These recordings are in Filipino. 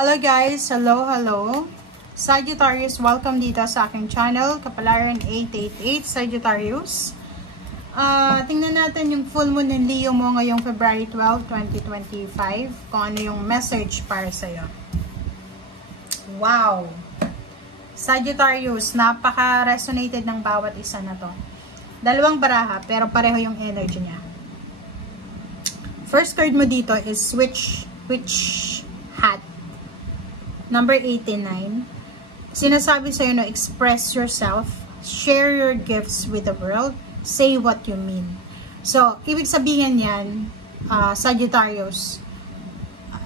Hello guys! Hello! Sagittarius, welcome dito sa aking channel, Kapalaran 888 Sagittarius. Tingnan natin yung full moon ng Leo mo ngayong February 12, 2025. Kung ano yung message para sa'yo. Wow! Sagittarius, napaka-resonated ng bawat isa na to. Dalawang baraha, pero pareho yung energy niya. First card mo dito is Witch Hat. Number 89. Sinasabi sa'yo na express yourself, share your gifts with the world, say what you mean. So, ibig sabihin yan, Sagittarius,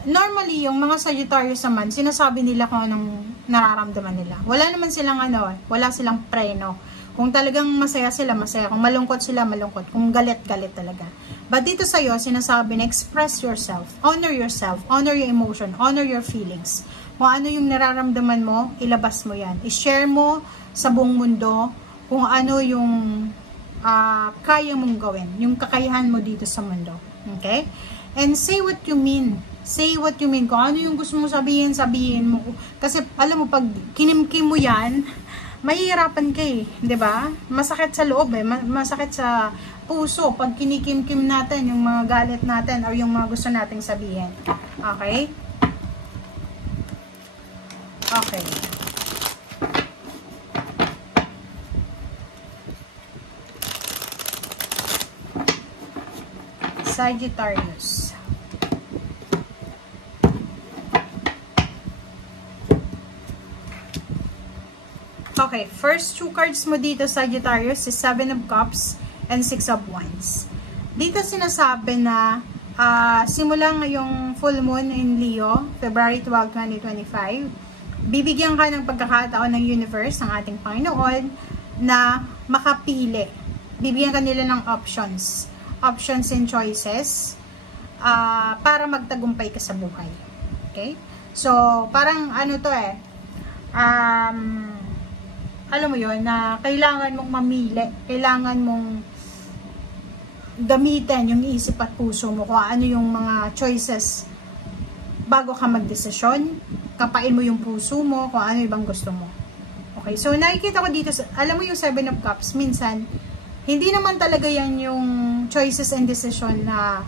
normally, yung mga Sagittarius naman, sinasabi nila kung anong nararamdaman nila. Wala naman silang wala silang preno. Kung talagang masaya sila, masaya. Kung malungkot sila, malungkot. Kung galit talaga. But dito sa'yo, sinasabi na express yourself, honor your emotion, honor your feelings. Kung ano yung nararamdaman mo, ilabas mo yan. I-share mo sa buong mundo kung ano yung kaya mong gawin. Yung kakayahan mo dito sa mundo. Okay? And say what you mean. Say what you mean. Kung ano yung gusto mo sabihin, sabihin mo. Kasi alam mo, pag kinimkim mo yan, mahihirapan ka eh. 'Di ba? Masakit sa loob eh. Masakit sa puso pag kinikimkim natin yung mga galit natin or yung mga gusto nating sabihin. Okay? Okay. Sagittarius. Okay, first two cards mo dito, Sagittarius, is 7 of Cups and 6 of Wands. Dito sinasabi na simula ngayong full moon in Leo, February 12, 2025, bibigyan ka ng pagkakataon ng universe, ng ating Panginoon, na makapili. Bibigyan ka nila ng options and choices para magtagumpay ka sa buhay. Okay? So, parang ano to eh, alam mo yun, na kailangan mong mamili, kailangan mong gamitin yung isip at puso mo kung ano yung mga choices bago ka magdesisyon, kapain mo yung puso mo kung ano ibang gusto mo. Okay, so nakikita ko dito, alam mo yung 7 of Cups, minsan, hindi naman talaga yan yung choices and decision na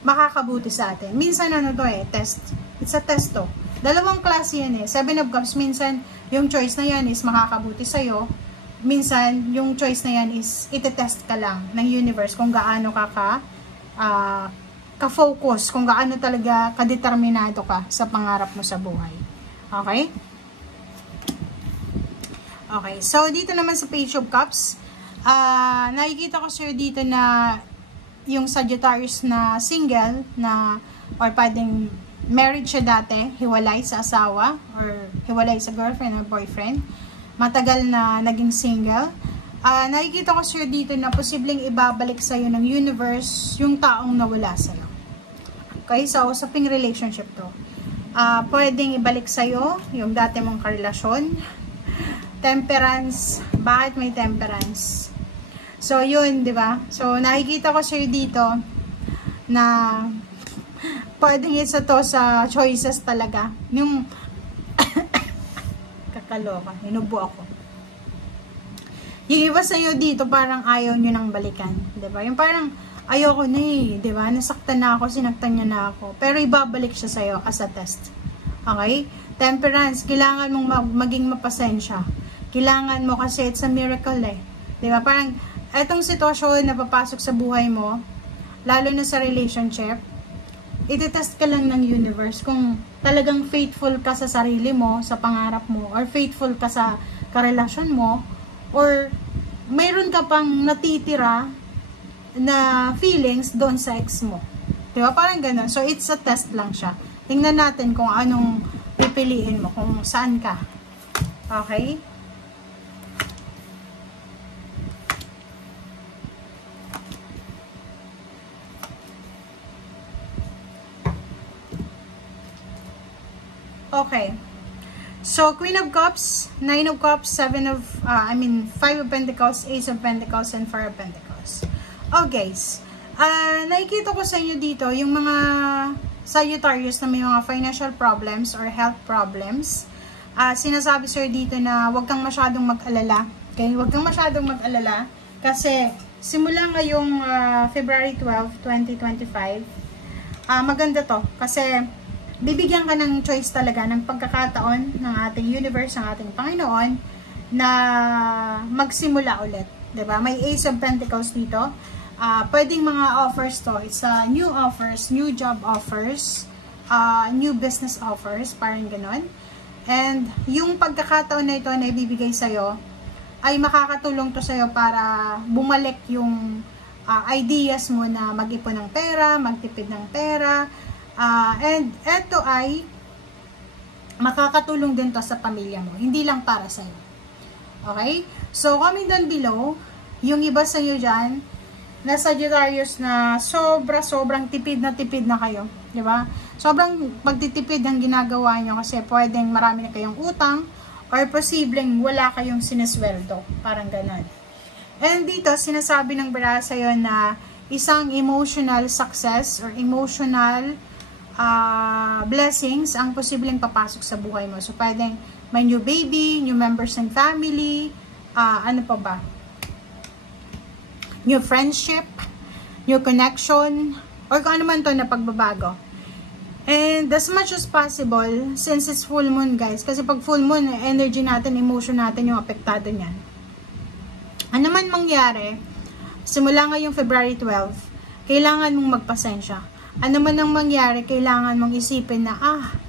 makakabuti sa atin. Minsan ano to eh, test. It's a test to. Dalawang klase yan eh. 7 of Cups, minsan, yung choice na yan is makakabuti sa'yo. Minsan, yung choice na yan is itetest ka lang ng universe kung gaano ka-focus, kung gaano talaga kadeterminado ka sa pangarap mo sa buhay. Okay? Okay, so dito naman sa Page of Cups, nakikita ko sa'yo dito na yung Sagittarius na single, na, or pwedeng married siya dati, hiwalay sa asawa, or hiwalay sa girlfriend or boyfriend, matagal na naging single. Nakikita ko sa'yo dito na posibleng ibabalik sa'yo ng universe yung taong nawala sa'yo. Okay, so usaping relationship to. Pwedeng ibalik sa'yo yung dati mong karelasyon. Temperance. Bakit may temperance? So, yun, di ba? So, nakikita ko sa'yo dito na pwedeng isa to sa choices talaga. Yung kakaloka. Hinubo ako. Yung iba sa'yo dito, parang ayaw nyo nang balikan. Diba? Yung parang, ayoko na eh. Diba? Nasaktan na ako, sinaktan niya na ako. Pero ibabalik siya sa'yo as a test. Okay? Temperance. Kailangan mong maging mapasensya. Kailangan mo kasi it's a miracle eh. Diba? Parang, etong sitwasyon na papasok sa buhay mo, lalo na sa relationship, itetest ka lang ng universe kung talagang faithful ka sa sarili mo, sa pangarap mo, or faithful ka sa karelasyon mo, or mayroon ka pang natitira na feelings doon sa ex mo. Diba? Parang ganun. So, it's a test lang siya. Tingnan natin kung anong pipiliin mo, kung saan ka. Okay? Okay. So, Queen of Cups, 9 of Cups, 5 of Pentacles, Ace of Pentacles, and 4 of Pentacles. Okay, guys. Nakikita ko sa inyo dito, yung mga Sagittarius na may mga financial problems or health problems, sinasabi sir dito na huwag kang masyadong mag-alala. Okay? Huwag kang masyadong mag-alala kasi simula ngayong February 12, 2025, maganda to kasi bibigyan ka ng choice talaga ng pagkakataon ng ating universe, ng ating Panginoon na magsimula ulit. Diba? May Ace of Pentacles dito. Pwedeng mga offers to. It's new offers, new job offers, new business offers, parang ganon. And yung pagkakataon na ito na ibibigay sa'yo, ay makakatulong to sa'yo para bumalik yung ideas mo na mag-ipon ng pera, magtipid ng pera, and eto ay makakatulong din to sa pamilya mo, hindi lang para sa'yo. Okay? So, comment down below, yung iba sa inyo dyan, na Sagittarius na sobrang tipid na kayo. Diba? Sobrang pagtitipid ang ginagawa nyo kasi pwedeng marami na kayong utang or posibleng wala kayong sinesweldo. Parang ganon. And dito, sinasabi ng bara sa'yo na isang emotional success or emotional blessings ang posibleng papasok sa buhay mo. So, pwedeng may new baby, new members ng family, ano pa ba? New friendship, new connection, or kung ano man to na pagbabago. And as much as possible, since it's full moon guys, kasi pag full moon, energy natin, emotion natin yung apektado niyan. Ano man mangyari, simula ngayong February 12, kailangan mong magpasensya. Ano man ang mangyari, kailangan mong isipin na,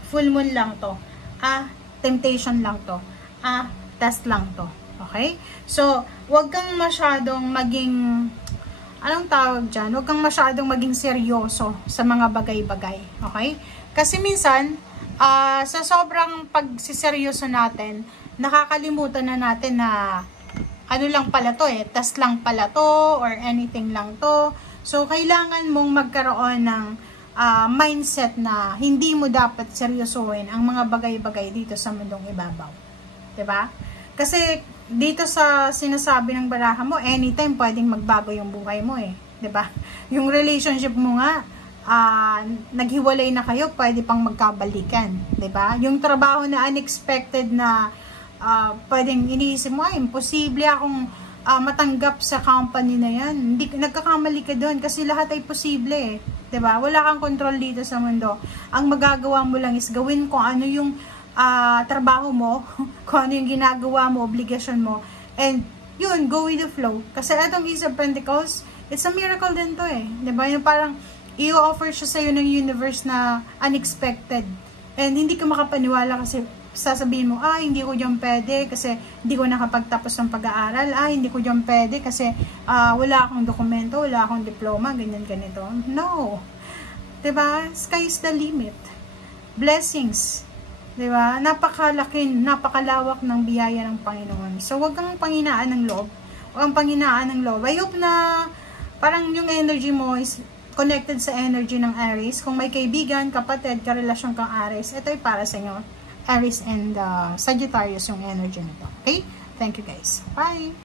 full moon lang to. Temptation lang to. Test lang to. Okay? So, wag kang masyadong maging, anong tawag dyan? Wag kang masyadong maging seryoso sa mga bagay-bagay. Okay? Kasi minsan, sa sobrang pagsiseryoso natin, nakakalimutan na natin na, ano lang pala to test lang pala to, or anything lang to. So, kailangan mong magkaroon ng mindset na hindi mo dapat seryosohin ang mga bagay-bagay dito sa mundong ibabaw. Diba? Kasi, dito sa sinasabi ng baraha mo, anytime pwedeng magbago yung buhay mo Diba? Yung relationship mo nga, naghiwalay na kayo, pwede pang magkabalikan. Diba? Yung trabaho na unexpected na pwedeng iniisip mo, imposible akong matanggap sa company na yan. Hindi, nagkakamali ka doon kasi lahat ay posible Diba? Wala kang control dito sa mundo. Ang magagawa mo lang is gawin kung ano yung trabaho mo, kung ano yung ginagawa mo, obligasyon mo, and yun, go with the flow. Kasi itong Ace of Pentacles, it's a miracle din to Diba? Yung parang i-offer siya sa'yo ng universe na unexpected. And hindi ka makapaniwala kasi sasabihin mo, hindi ko dyan pwede kasi hindi ko nakapagtapos ng pag-aaral, hindi ko dyan pwede kasi wala akong dokumento, wala akong diploma, ganyan, ganito. No. Diba? Sky is the limit. Blessings. Diba? Napakalawak ng biyaya ng Panginoon. So, wag kang panghinaan ng loob. Wag kang panghinaan ng loob. I hope na parang yung energy mo is connected sa energy ng Aries. Kung may kaibigan, kapatid, karelasyon kang Aries, ito ay para sa inyo. Aries and Sagittarius yung energy nito. Okay? Thank you guys. Bye!